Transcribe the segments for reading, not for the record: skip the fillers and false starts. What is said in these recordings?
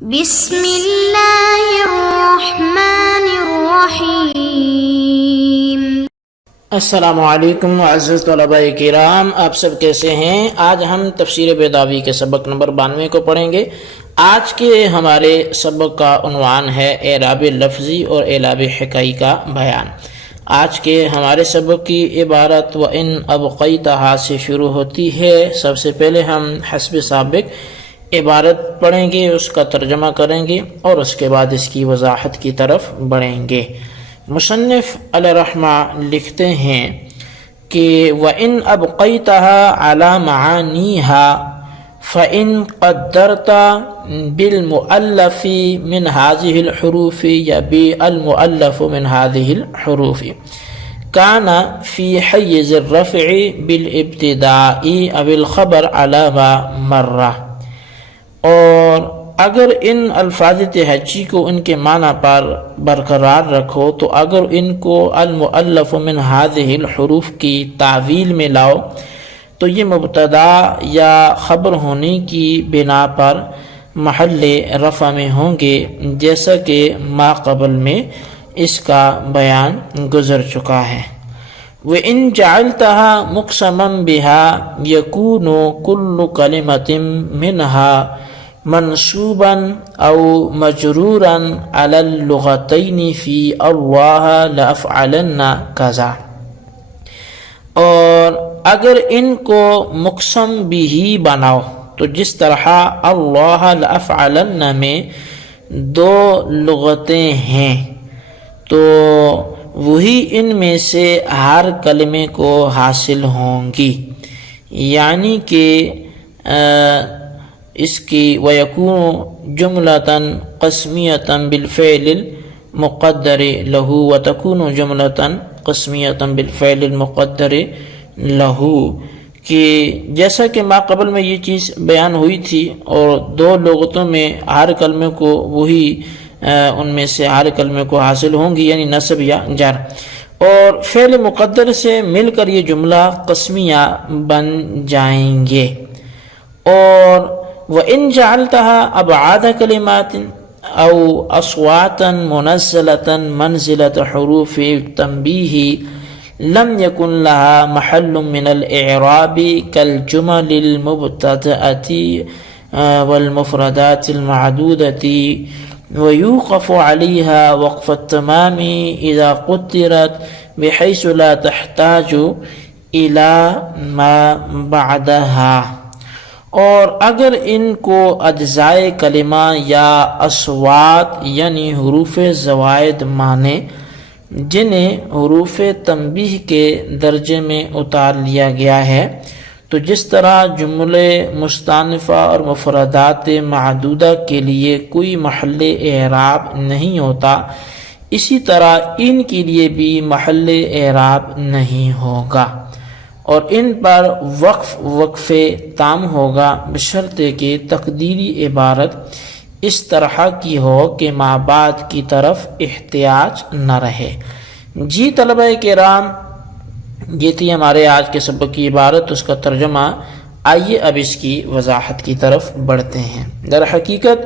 بسم اللہ الرحمن الرحیم۔ السلام علیکم معزز طلباء کرام، آپ سب کیسے ہیں؟ آج ہم تفسیر بیضاوی کے سبق نمبر 92 کو پڑھیں گے۔ آج کے ہمارے سبق کا عنوان ہے اعراب لفظی اور اعراب حکائی کا بیان۔ آج کے ہمارے سبق کی عبارت وَإِنْ أَبْقَيْتَهَا سے شروع ہوتی ہے۔ سب سے پہلے ہم حسب سابق عبارت پڑھیں گے، اس کا ترجمہ کریں گے اور اس کے بعد اس کی وضاحت کی طرف بڑھیں گے۔ مصنف علیہ رحمہ لکھتے ہیں کہ وَإِنْ أَبْقَيْتَهَا عَلَى مَعَانِيهَا فَإِنْ قَدَّرْتَ بِالْمُؤَلَّفِ مِنْ هَذِهِ الْحُرُوفِ یا بِالْمُؤَلَّفُ مِنْ هَذِهِ الْحُرُوفِ كَانَ فِي حَيِّزِ الرَّفْعِ بِالْإِبْتِدَاءِ أَوِ الْخَبَرِ عَلَى مَا مَرَّ۔ اور اگر ان الفاظ تہجی کو ان کے معنی پر برقرار رکھو تو اگر ان کو المؤلف من هذه الحروف کی تعویل میں لاؤ تو یہ مبتدا یا خبر ہونے کی بنا پر محل رفع میں ہوں گے، جیسا کہ ما قبل میں اس کا بیان گزر چکا ہے۔ وَإِن جَعَلْتَهَا مُقْسَمًا بِهَا يَكُونُ كُلُّ كَلِمَةٍ مِّنْهَا منصوبا او مجرورا علی اللغتین فی اللہ لأفعلن کذا۔ اور اگر ان کو مقسم بھی بناؤ تو جس طرح اللہ لأفعلن میں دو لغتیں ہیں تو وہی ان میں سے ہر کلمے کو حاصل ہوں گی، یعنی کہ اس کی وَيَكُونُ جُمْلَةً قَسْمِيَّةً بِالْفِعْلِ الْمُقَدَّرِ لَهُ وَتَكُونُ جُمْلَةً قَسْمِيَّةً بِالْفِعْلِ الْمُقَدَّرِ لَهُ، کہ جیسا کہ ما قبل میں یہ چیز بیان ہوئی تھی، اور دو لغتوں میں ہر کلمے کو وہی ان میں سے ہر کلمے کو حاصل ہوں گی، یعنی نصب یا جر، اور فعل مقدر سے مل کر یہ جملہ قسمیہ بن جائیں گے۔ اور وَإِن جَعَلْتَهَا أَبْعَادَ كَلِمَاتٍ أَوْ أَصْوَاتًا مُنَزَّلَةً مَنْزِلَةَ حُرُوفِ التَّنْبِيهِ لَمْ يَكُنْ لَهَا مَحَلٌّ مِنَ الْإِعْرَابِ كَالْجُمَلِ الْمُبْتَدَأَةِ وَالْمُفْرَدَاتِ الْمَعْدُودَةِ وَيُوقَفُ عَلَيْهَا وَقْفَ التَّمَامِ إِذَا قُدِّرَتْ بِحَيْثُ لَا تَحْتَاجُ إِلَى مَا بَعْدَهَا۔ اور اگر ان کو اجزائے کلمہ یا اصوات یعنی حروف زوائد مانے جنہیں حروف تنبیہ کے درجے میں اتار لیا گیا ہے، تو جس طرح جملے مستانفہ اور مفردات معدودہ کے لیے کوئی محل اعراب نہیں ہوتا، اسی طرح ان کے لیے بھی محل اعراب نہیں ہوگا، اور ان پر وقف تام ہوگا بشرطے کہ تقدیری عبارت اس طرح کی ہو کہ ما بعد کی طرف احتیاج نہ رہے۔ جی طلبہ کرام، یہ تھی ہمارے آج کے سبق کی عبارت، اس کا ترجمہ۔ آئیے اب اس کی وضاحت کی طرف بڑھتے ہیں۔ در حقیقت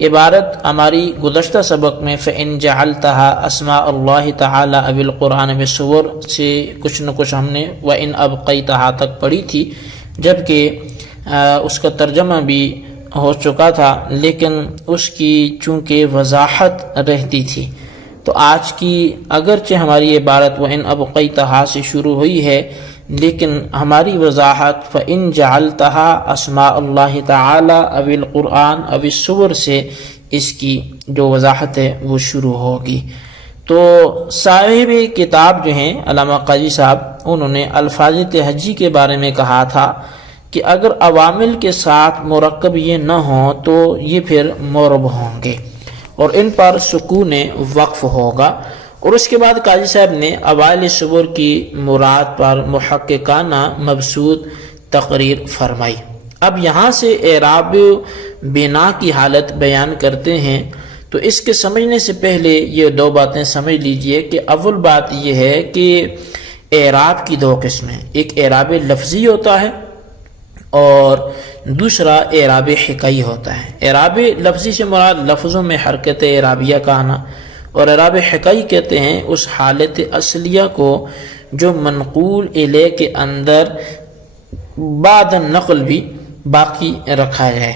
عبارت ہماری گزشتہ سبق میں فَإِن جَعَلْتَهَا اسماء اللہ تعالی اب القرآن بالصور سے کچھ نہ کچھ ہم نے وَإِنْ أَبْقَيْتَهَا تک پڑھی تھی، جبکہ اس کا ترجمہ بھی ہو چکا تھا، لیکن اس کی چونکہ وضاحت رہتی تھی، تو آج کی اگرچہ ہماری عبارت وَإِنْ أَبْقَيْتَهَا سے شروع ہوئی ہے، لیکن ہماری وضاحت فَإِنْ جَعَلْتَهَا اسماء اللہ تعالی اب القرآن اب الصور سے اس کی جو وضاحت ہے وہ شروع ہوگی۔ تو صاحب کتاب جو ہیں علامہ قاضی صاحب، انہوں نے الفاظ تہجی کے بارے میں کہا تھا کہ اگر عوامل کے ساتھ مرکب یہ نہ ہوں تو یہ پھر معرب ہوں گے اور ان پر سکون وقف ہوگا۔ اور اس کے بعد قاضی صاحب نے اوائل صبر کی مراد پر محققانہ مبسوط تقریر فرمائی۔ اب یہاں سے اعراب بنا کی حالت بیان کرتے ہیں، تو اس کے سمجھنے سے پہلے یہ دو باتیں سمجھ لیجئے کہ اول بات یہ ہے کہ اعراب کی دو قسمیں، ایک اعراب لفظی ہوتا ہے اور دوسرا اعراب حقیقی ہوتا ہے۔ اعراب لفظی سے مراد لفظوں میں حرکت اعرابیہ کا آنا، اور اعراب حقیقی کہتے ہیں اس حالت اصلیہ کو جو منقول الیہ کے اندر بعد نقل بھی باقی رکھا جائے،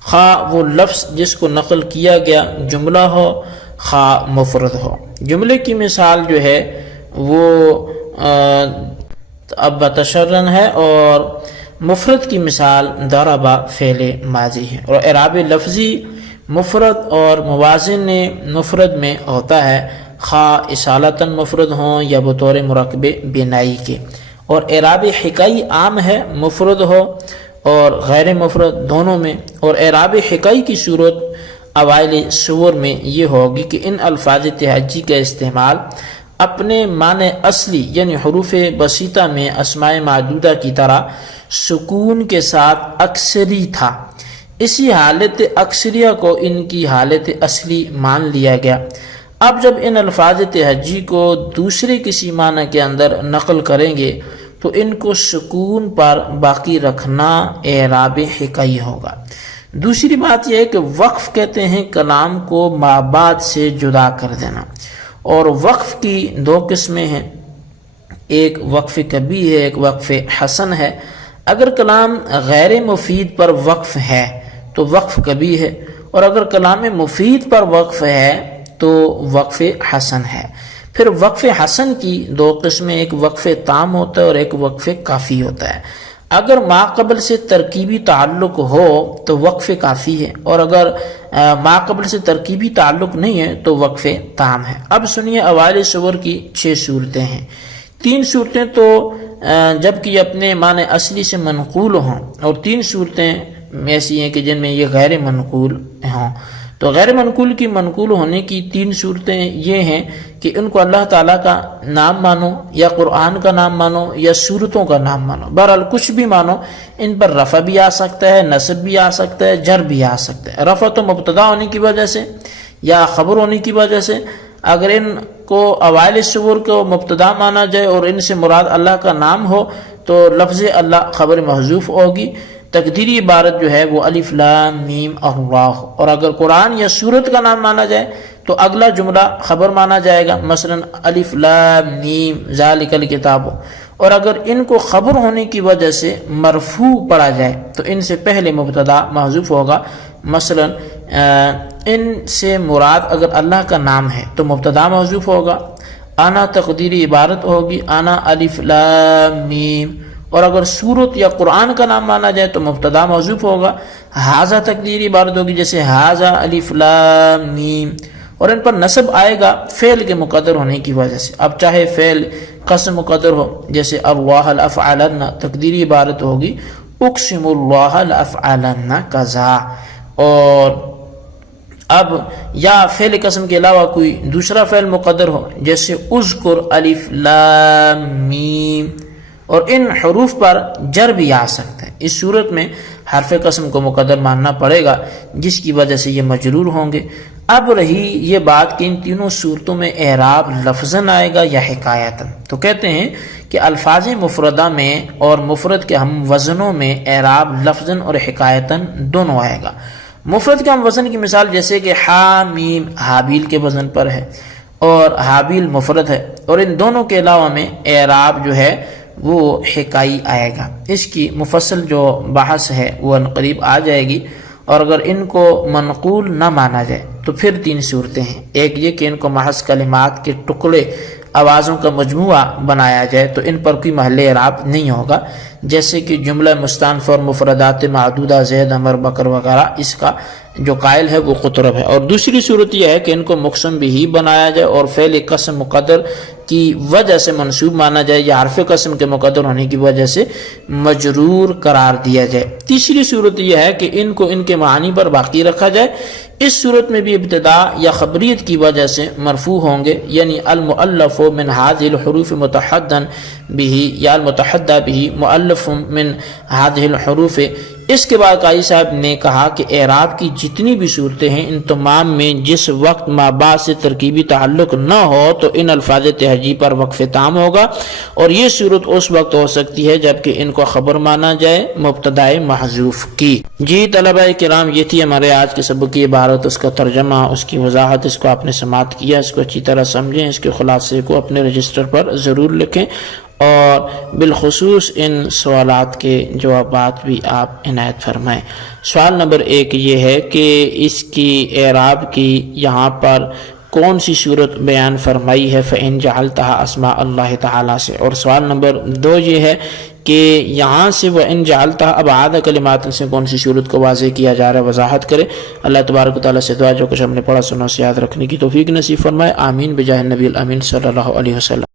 خواہ وہ لفظ جس کو نقل کیا گیا جملہ ہو خواہ مفرد ہو۔ جملے کی مثال جو ہے وہ اب تشرن ہے، اور مفرد کی مثال ضربا فعل ماضی ہے۔ اور اعراب لفظی مفرد اور موازن مفرد میں ہوتا ہے، خواہ اصالتاً مفرد ہوں یا بطور مرکب بنائی کے۔ اور اعراب حقیقی عام ہے، مفرد ہو اور غیر مفرد دونوں میں۔ اور اعراب حقیقی کی صورت اوائل صور میں یہ ہوگی کہ ان الفاظ تہجی کا استعمال اپنے معنی اصلی یعنی حروف بسیطہ میں اسماء معدودہ کی طرح سکون کے ساتھ اکثری تھا، اسی حالت اکثریہ کو ان کی حالت اصلی مان لیا گیا۔ اب جب ان الفاظ تہجی کو دوسرے کسی معنی کے اندر نقل کریں گے تو ان کو سکون پر باقی رکھنا اعراب حقیقی ہوگا۔ دوسری بات یہ ہے کہ وقف کہتے ہیں کلام کو مابعد سے جدا کر دینا، اور وقف کی دو قسمیں ہیں، ایک وقف کبھی ہے، ایک وقف حسن ہے۔ اگر کلام غیر مفید پر وقف ہے تو وقف کبھی ہے، اور اگر کلام مفید پر وقف ہے تو وقف حسن ہے۔ پھر وقف حسن کی دو قسمیں، ایک وقف تام ہوتا ہے اور ایک وقف کافی ہوتا ہے۔ اگر ما قبل سے ترکیبی تعلق ہو تو وقف کافی ہے، اور اگر ما قبل سے ترکیبی تعلق نہیں ہے تو وقف تام ہے۔ اب سنیے اوائل صور کی 6 صورتیں ہیں۔ 3 صورتیں تو جب کہ اپنے معنی اصلی سے منقول ہوں، اور 3 صورتیں ایسی ہیں کہ جن میں یہ غیر منقول ہوں۔ تو غیر منقول کی منقول ہونے کی 3 صورتیں یہ ہیں کہ ان کو اللہ تعالیٰ کا نام مانو، یا قرآن کا نام مانو، یا صورتوں کا نام مانو، بہرحال کچھ بھی مانو۔ ان پر رفع بھی آ سکتا ہے، نصب بھی آ سکتا ہے، جر بھی آ سکتا ہے۔ رفع تو مبتدا ہونے کی وجہ سے یا خبر ہونے کی وجہ سے، اگر ان کو اوائل صور کو مبتدا مانا جائے اور ان سے مراد اللہ کا نام ہو تو لفظ اللہ خبر محذوف ہوگی۔ تقدیری عبارت جو ہے وہ الف لام میم اللہ۔ اور اگر قرآن یا سورت کا نام مانا جائے تو اگلا جملہ خبر مانا جائے گا، مثلا الف لام میم ذالک الکتاب۔ اور اگر ان کو خبر ہونے کی وجہ سے مرفوع پڑھا جائے تو ان سے پہلے مبتدا محذوف ہوگا، مثلا ان سے مراد اگر اللہ کا نام ہے تو مبتدا محذوف ہوگا، انا تقدیری عبارت ہوگی انا الف لام میم۔ اور اگر سورت یا قرآن کا نام مانا جائے تو مبتدا محذوف ہوگا، ھذا تقدیری عبارت ہوگی جیسے ھذا الف لام میم۔ اور ان پر نصب آئے گا فعل کے مقدر ہونے کی وجہ سے۔ اب چاہے فعل قسم مقدر ہو جیسے اللہ لافعلن، تقدیری عبارت ہوگی اقسم اللہ لافعلن کذا۔ اور اب یا فعل قسم کے علاوہ کوئی دوسرا فعل مقدر ہو جیسے اذکر الف لام میم، اور ان حروف پر جر بھی آ سکتا ہے۔ اس صورت میں حرف قسم کو مقدر ماننا پڑے گا جس کی وجہ سے یہ مجرور ہوں گے۔ اب رہی یہ بات کہ ان تینوں صورتوں میں اعراب لفظاً آئے گا یا حکایتاً، تو کہتے ہیں کہ الفاظ مفردہ میں اور مفرد کے ہم وزنوں میں اعراب لفظاً اور حکایتاً دونوں آئے گا۔ مفرد کے ہم وزن کی مثال جیسے کہ حامیم حابیل کے وزن پر ہے، اور حابیل مفرد ہے، اور ان دونوں کے علاوہ میں اعراب جو ہے وہ حکائی آئے گا۔ اس کی مفصل جو بحث ہے وہ عنقریب آ جائے گی۔ اور اگر ان کو منقول نہ مانا جائے تو پھر 3 صورتیں ہیں، ایک یہ کہ ان کو محض کلمات کے ٹکڑے آوازوں کا مجموعہ بنایا جائے تو ان پر کوئی محل اعراب نہیں ہوگا، جیسے کہ جملہ مستانف اور مفردات معدودہ زید عمر بکر وغیرہ، اس کا جو قائل ہے وہ قطرب ہے۔ اور دوسری صورت یہ ہے کہ ان کو مقسم بھی بنایا جائے اور فعل قسم مقدر کی وجہ سے منصوب مانا جائے یا حرف قسم کے مقدر ہونے کی وجہ سے مجرور قرار دیا جائے۔ تیسری صورت یہ ہے کہ ان کو ان کے معنی پر باقی رکھا جائے۔ اس صورت میں بھی ابتدا یا خبریت کی وجہ سے مرفوع ہوں گے، یعنی المؤلف من هذه الحروف متحدا به یا المتحدى به مؤلف من هذه الحروف۔ اس کے بعد قاضی صاحب نے کہا کہ اعراب کی جتنی بھی صورتیں ہیں ان تمام میں جس وقت ما بعد سے ترکیبی تعلق نہ ہو تو ان الفاظ تہجی پر وقف تام ہوگا، اور یہ صورت اس وقت ہو سکتی ہے جبکہ ان کو خبر مانا جائے مبتدائے محذوف کی۔ جی طلبہ کرام، یہ تھی ہمارے آج کے سبق کی عبارت، اس کا ترجمہ، اس کی وضاحت، اس کو آپ نے سماعت کیا، اس کو اچھی طرح سمجھیں، اس کے خلاصے کو اپنے رجسٹر پر ضرور لکھیں، اور بالخصوص ان سوالات کے جوابات بھی آپ عنایت فرمائیں۔ سوال نمبر 1 یہ ہے کہ اس کی اعراب کی یہاں پر کون سی صورت بیان فرمائی ہے فَإِن جَعَلْتَهَا اسماء اللہ تعالیٰ سے، اور سوال نمبر 2 یہ ہے کہ یہاں سے وَإِن جَعَلْتَهَا ابعاد کلمات سے کون سی صورت کو واضح کیا جا رہا ہے، وضاحت کرے۔ اللہ تبارک و تعالیٰ سے دعا جو کچھ ہم نے پڑھا سنا اسے یاد رکھنے کی توفیق نصیب فرمائے، آمین بجاہ النبی الامین صلی اللہ علیہ وسلم۔